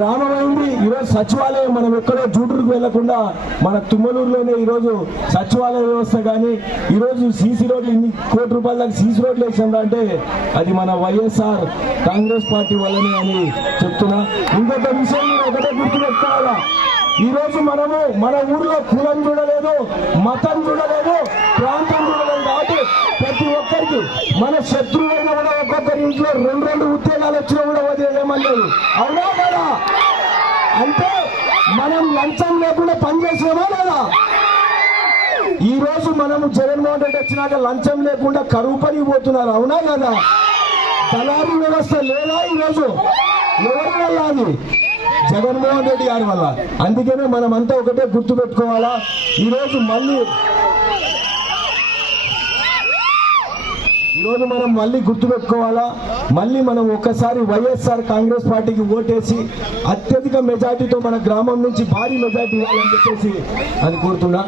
గ్రామం అయింది ఈరోజు సచివాలయం మనం ఎక్కడో జూటూరుకు వెళ్ళకుండా మన తుమ్మలూరులోనే ఈరోజు సచివాలయ వ్యవస్థ కానీ ఈరోజు సీసీ రోడ్లు ఇన్ని కోటి రూపాయలకు సీసీ రోడ్లు వేసిందంటే అది మన వైఎస్ఆర్ కాంగ్రెస్ పార్టీ వల్లనే అని చెప్తున్నా. ఇంకొక విషయం మీరు ఒకటే గుర్తుపెట్టుకోవాలా. ఈరోజు మనము మన ఊర్లో కులం చూడలేదు మతం ప్రతి మన శత్రువైన కూడా ఒక్కొక్కరి ఇంట్లో రెండు రెండు ఉద్యోగాలు వచ్చినా కూడా వదిలేయమలేదు అవునా కదా అంటే మనం లంచం లేకుండా పనిచేసినామా లేదా? ఈ రోజు మనము జగన్మోహన్ రెడ్డి వచ్చినాక లంచం లేకుండా కరువు పని పోతున్నారు. అవునా కదా దళారీ వ్యవస్థ లేదా ఈరోజు ఎవరి వల్ల అది? జగన్మోహన్ రెడ్డి గారి వల్ల. అందుకనే మనం అంతా ఒకటే గుర్తు పెట్టుకోవాలా ఈరోజు మళ్ళీ ఈరోజు మనం మళ్ళీ గుర్తు పెట్టుకోవాలా మళ్ళీ మనం ఒక్కసారి వైఎస్ఆర్ కాంగ్రెస్ పార్టీకి ఓటేసి అత్యధిక మెజార్టీతో మన గ్రామం నుంచి భారీ మెజార్టీ ఇవ్వాలని చెప్పేసి అని కోరుతున్నా.